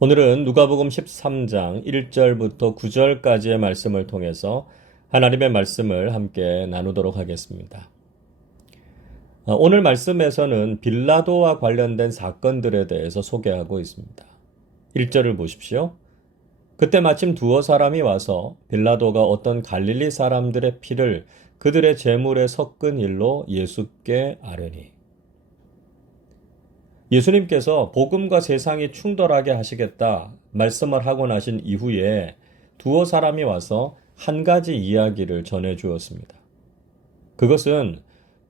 오늘은 누가복음 13장 1절부터 9절까지의 말씀을 통해서 하나님의 말씀을 함께 나누도록 하겠습니다. 오늘 말씀에서는 빌라도와 관련된 사건들에 대해서 소개하고 있습니다. 1절을 보십시오. 그때 마침 두어 사람이 와서 빌라도가 어떤 갈릴리 사람들의 피를 그들의 제물에 섞은 일로 예수께 아뢰니. 예수님께서 복음과 세상이 충돌하게 하시겠다 말씀을 하고 나신 이후에 두어 사람이 와서 한 가지 이야기를 전해 주었습니다. 그것은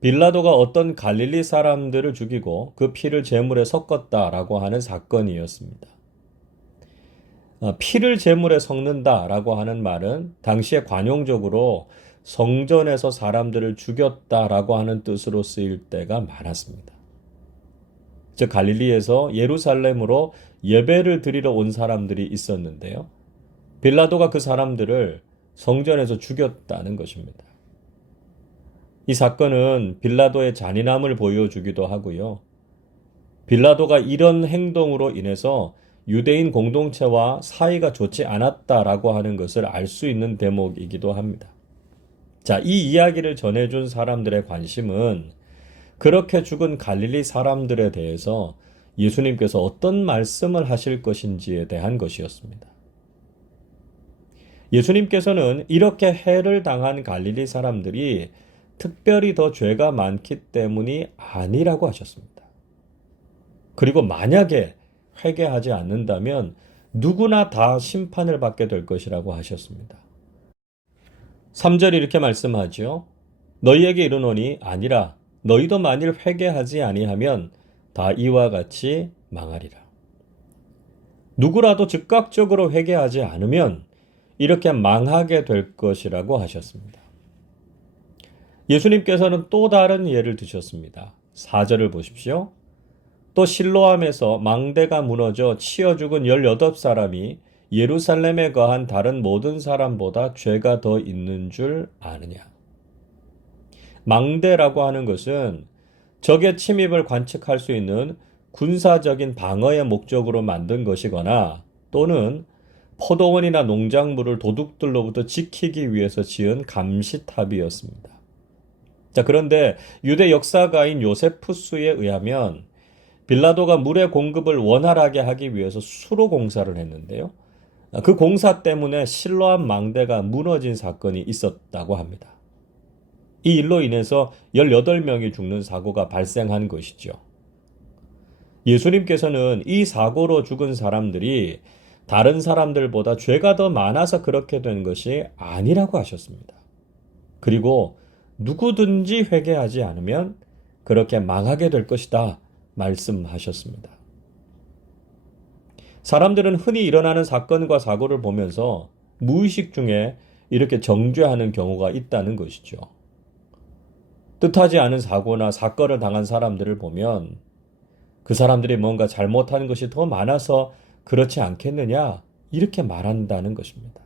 빌라도가 어떤 갈릴리 사람들을 죽이고 그 피를 제물에 섞었다라고 하는 사건이었습니다. 피를 제물에 섞는다라고 하는 말은 당시에 관용적으로 성전에서 사람들을 죽였다라고 하는 뜻으로 쓰일 때가 많았습니다. 즉 갈릴리에서 예루살렘으로 예배를 드리러 온 사람들이 있었는데요. 빌라도가 그 사람들을 성전에서 죽였다는 것입니다. 이 사건은 빌라도의 잔인함을 보여주기도 하고요. 빌라도가 이런 행동으로 인해서 유대인 공동체와 사이가 좋지 않았다라고 하는 것을 알 수 있는 대목이기도 합니다. 자, 이 이야기를 전해준 사람들의 관심은 그렇게 죽은 갈릴리 사람들에 대해서 예수님께서 어떤 말씀을 하실 것인지에 대한 것이었습니다. 예수님께서는 이렇게 해를 당한 갈릴리 사람들이 특별히 더 죄가 많기 때문이 아니라고 하셨습니다. 그리고 만약에 회개하지 않는다면 누구나 다 심판을 받게 될 것이라고 하셨습니다. 3절이 이렇게 말씀하죠. 너희에게 이르노니 아니라 너희도 만일 회개하지 아니하면 다 이와 같이 망하리라. 누구라도 즉각적으로 회개하지 않으면 이렇게 망하게 될 것이라고 하셨습니다. 예수님께서는 또 다른 예를 드셨습니다. 4절을 보십시오. 또 실로암에서 망대가 무너져 치여 죽은 18사람이 예루살렘에 거한 다른 모든 사람보다 죄가 더 있는 줄 아느냐. 망대라고 하는 것은 적의 침입을 관측할 수 있는 군사적인 방어의 목적으로 만든 것이거나 또는 포도원이나 농작물을 도둑들로부터 지키기 위해서 지은 감시탑이었습니다. 자, 그런데 유대 역사가인 요세푸스에 의하면 빌라도가 물의 공급을 원활하게 하기 위해서 수로 공사를 했는데요. 그 공사 때문에 실로암 망대가 무너진 사건이 있었다고 합니다. 이 일로 인해서 18명이 죽는 사고가 발생한 것이죠. 예수님께서는 이 사고로 죽은 사람들이 다른 사람들보다 죄가 더 많아서 그렇게 된 것이 아니라고 하셨습니다. 그리고 누구든지 회개하지 않으면 그렇게 망하게 될 것이다 말씀하셨습니다. 사람들은 흔히 일어나는 사건과 사고를 보면서 무의식 중에 이렇게 정죄하는 경우가 있다는 것이죠. 뜻하지 않은 사고나 사건을 당한 사람들을 보면 그 사람들이 뭔가 잘못한 것이 더 많아서 그렇지 않겠느냐 이렇게 말한다는 것입니다.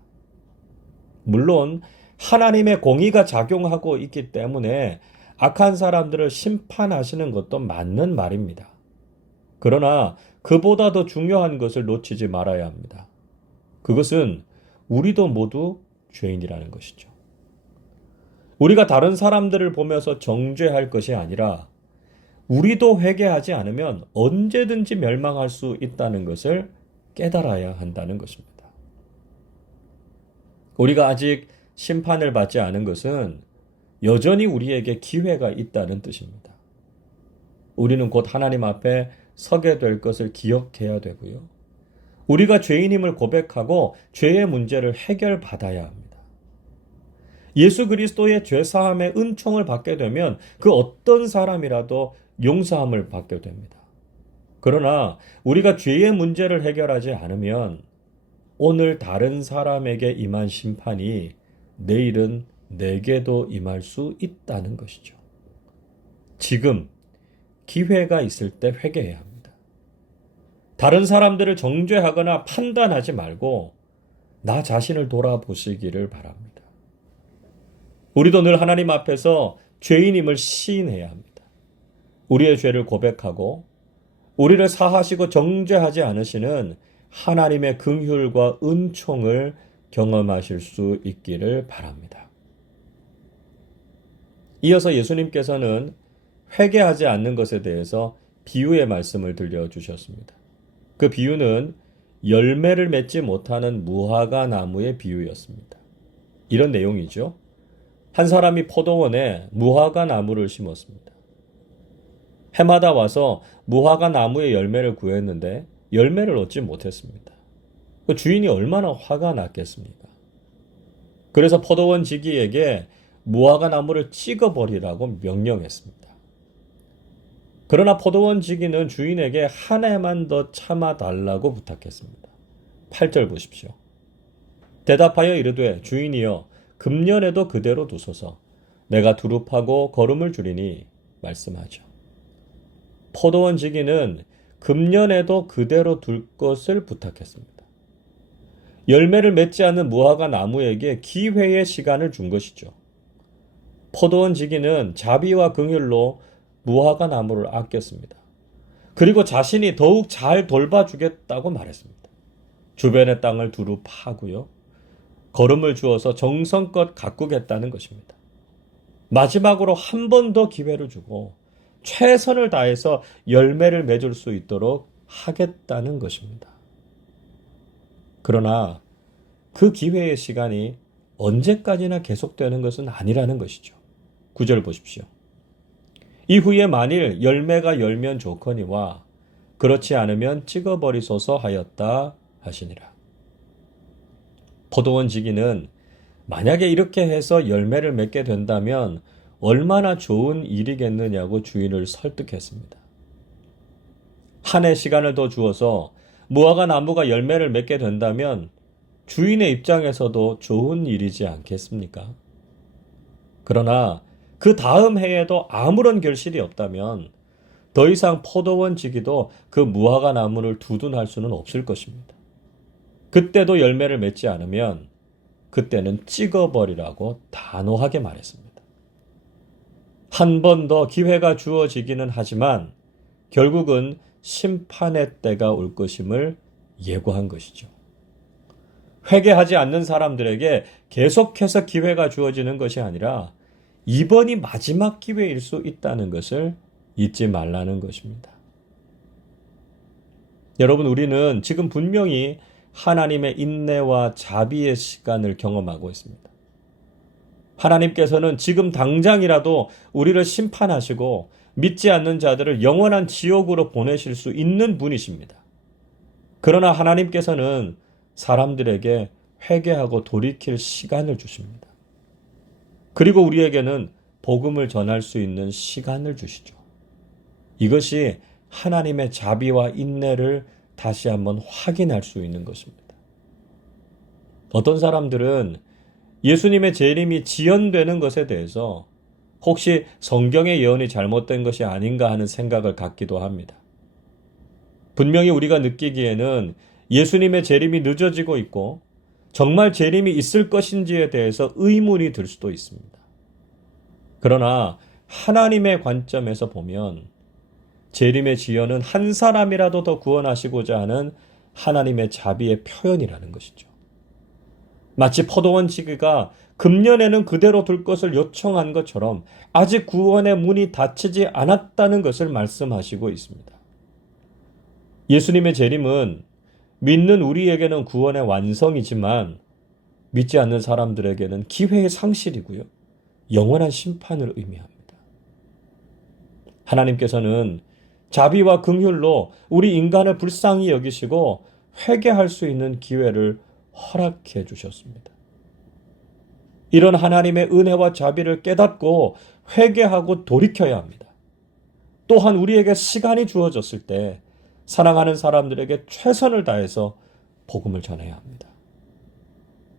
물론 하나님의 공의가 작용하고 있기 때문에 악한 사람들을 심판하시는 것도 맞는 말입니다. 그러나 그보다 더 중요한 것을 놓치지 말아야 합니다. 그것은 우리도 모두 죄인이라는 것이죠. 우리가 다른 사람들을 보면서 정죄할 것이 아니라 우리도 회개하지 않으면 언제든지 멸망할 수 있다는 것을 깨달아야 한다는 것입니다. 우리가 아직 심판을 받지 않은 것은 여전히 우리에게 기회가 있다는 뜻입니다. 우리는 곧 하나님 앞에 서게 될 것을 기억해야 되고요. 우리가 죄인임을 고백하고 죄의 문제를 해결받아야 합니다. 예수 그리스도의 죄사함의 은총을 받게 되면 그 어떤 사람이라도 용서함을 받게 됩니다. 그러나 우리가 죄의 문제를 해결하지 않으면 오늘 다른 사람에게 임한 심판이 내일은 내게도 임할 수 있다는 것이죠. 지금 기회가 있을 때 회개해야 합니다. 다른 사람들을 정죄하거나 판단하지 말고 나 자신을 돌아보시기를 바랍니다. 우리도 늘 하나님 앞에서 죄인임을 시인해야 합니다. 우리의 죄를 고백하고 우리를 사하시고 정죄하지 않으시는 하나님의 긍휼과 은총을 경험하실 수 있기를 바랍니다. 이어서 예수님께서는 회개하지 않는 것에 대해서 비유의 말씀을 들려주셨습니다. 그 비유는 열매를 맺지 못하는 무화과 나무의 비유였습니다. 이런 내용이죠. 한 사람이 포도원에 무화과 나무를 심었습니다. 해마다 와서 무화과 나무의 열매를 구했는데 열매를 얻지 못했습니다. 그 주인이 얼마나 화가 났겠습니까? 그래서 포도원 지기에게 무화과 나무를 찍어버리라고 명령했습니다. 그러나 포도원 지기는 주인에게 한 해만 더 참아달라고 부탁했습니다. 8절 보십시오. 대답하여 이르되 주인이여 금년에도 그대로 두소서 내가 두릅하고 거름을 주리니 말씀하죠. 포도원 지기는 금년에도 그대로 둘 것을 부탁했습니다. 열매를 맺지 않는 무화과 나무에게 기회의 시간을 준 것이죠. 포도원 지기는 자비와 긍휼로 무화과 나무를 아꼈습니다. 그리고 자신이 더욱 잘 돌봐주겠다고 말했습니다. 주변의 땅을 두루 파고요. 거름을 주어서 정성껏 가꾸겠다는 것입니다. 마지막으로 한 번 더 기회를 주고 최선을 다해서 열매를 맺을 수 있도록 하겠다는 것입니다. 그러나 그 기회의 시간이 언제까지나 계속되는 것은 아니라는 것이죠. 9절 보십시오. 이후에 만일 열매가 열면 좋거니와 그렇지 않으면 찍어버리소서 하였다 하시니라. 포도원 지기는 만약에 이렇게 해서 열매를 맺게 된다면 얼마나 좋은 일이겠느냐고 주인을 설득했습니다. 한 해 시간을 더 주어서 무화과 나무가 열매를 맺게 된다면 주인의 입장에서도 좋은 일이지 않겠습니까? 그러나 그 다음 해에도 아무런 결실이 없다면 더 이상 포도원 지기도 그 무화과 나무를 두둔할 수는 없을 것입니다. 그때도 열매를 맺지 않으면 그때는 찍어버리라고 단호하게 말했습니다. 한 번 더 기회가 주어지기는 하지만 결국은 심판의 때가 올 것임을 예고한 것이죠. 회개하지 않는 사람들에게 계속해서 기회가 주어지는 것이 아니라 이번이 마지막 기회일 수 있다는 것을 잊지 말라는 것입니다. 여러분, 우리는 지금 분명히 하나님의 인내와 자비의 시간을 경험하고 있습니다. 하나님께서는 지금 당장이라도 우리를 심판하시고 믿지 않는 자들을 영원한 지옥으로 보내실 수 있는 분이십니다. 그러나 하나님께서는 사람들에게 회개하고 돌이킬 시간을 주십니다. 그리고 우리에게는 복음을 전할 수 있는 시간을 주시죠. 이것이 하나님의 자비와 인내를 다시 한번 확인할 수 있는 것입니다. 어떤 사람들은 예수님의 재림이 지연되는 것에 대해서 혹시 성경의 예언이 잘못된 것이 아닌가 하는 생각을 갖기도 합니다. 분명히 우리가 느끼기에는 예수님의 재림이 늦어지고 있고 정말 재림이 있을 것인지에 대해서 의문이 들 수도 있습니다. 그러나 하나님의 관점에서 보면 재림의 지연은 한 사람이라도 더 구원하시고자 하는 하나님의 자비의 표현이라는 것이죠. 마치 포도원 지기가 금년에는 그대로 둘 것을 요청한 것처럼 아직 구원의 문이 닫히지 않았다는 것을 말씀하시고 있습니다. 예수님의 재림은 믿는 우리에게는 구원의 완성이지만 믿지 않는 사람들에게는 기회의 상실이고요. 영원한 심판을 의미합니다. 하나님께서는 자비와 긍휼로 우리 인간을 불쌍히 여기시고 회개할 수 있는 기회를 허락해 주셨습니다. 이런 하나님의 은혜와 자비를 깨닫고 회개하고 돌이켜야 합니다. 또한 우리에게 시간이 주어졌을 때 사랑하는 사람들에게 최선을 다해서 복음을 전해야 합니다.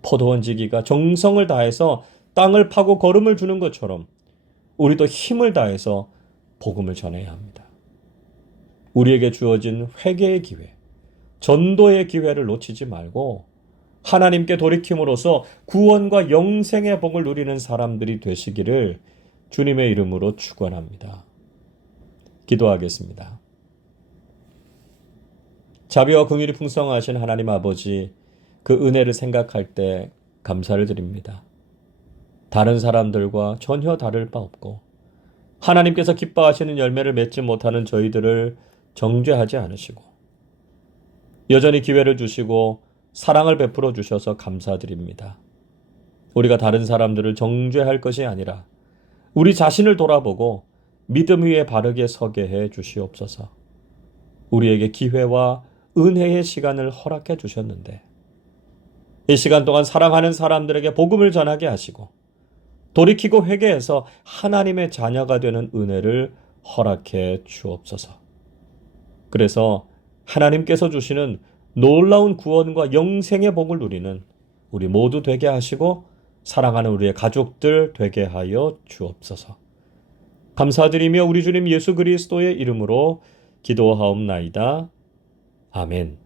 포도원 지기가 정성을 다해서 땅을 파고 거름을 주는 것처럼 우리도 힘을 다해서 복음을 전해야 합니다. 우리에게 주어진 회개의 기회, 전도의 기회를 놓치지 말고 하나님께 돌이킴으로써 구원과 영생의 복을 누리는 사람들이 되시기를 주님의 이름으로 축원합니다. 기도하겠습니다. 자비와 긍휼이 풍성하신 하나님 아버지, 그 은혜를 생각할 때 감사를 드립니다. 다른 사람들과 전혀 다를 바 없고 하나님께서 기뻐하시는 열매를 맺지 못하는 저희들을 정죄하지 않으시고 여전히 기회를 주시고 사랑을 베풀어 주셔서 감사드립니다. 우리가 다른 사람들을 정죄할 것이 아니라 우리 자신을 돌아보고 믿음 위에 바르게 서게 해 주시옵소서. 우리에게 기회와 은혜의 시간을 허락해 주셨는데 이 시간 동안 사랑하는 사람들에게 복음을 전하게 하시고 돌이키고 회개해서 하나님의 자녀가 되는 은혜를 허락해 주옵소서. 그래서 하나님께서 주시는 놀라운 구원과 영생의 복을 누리는 우리 모두 되게 하시고 사랑하는 우리의 가족들 되게 하여 주옵소서. 감사드리며 우리 주님 예수 그리스도의 이름으로 기도하옵나이다. 아멘.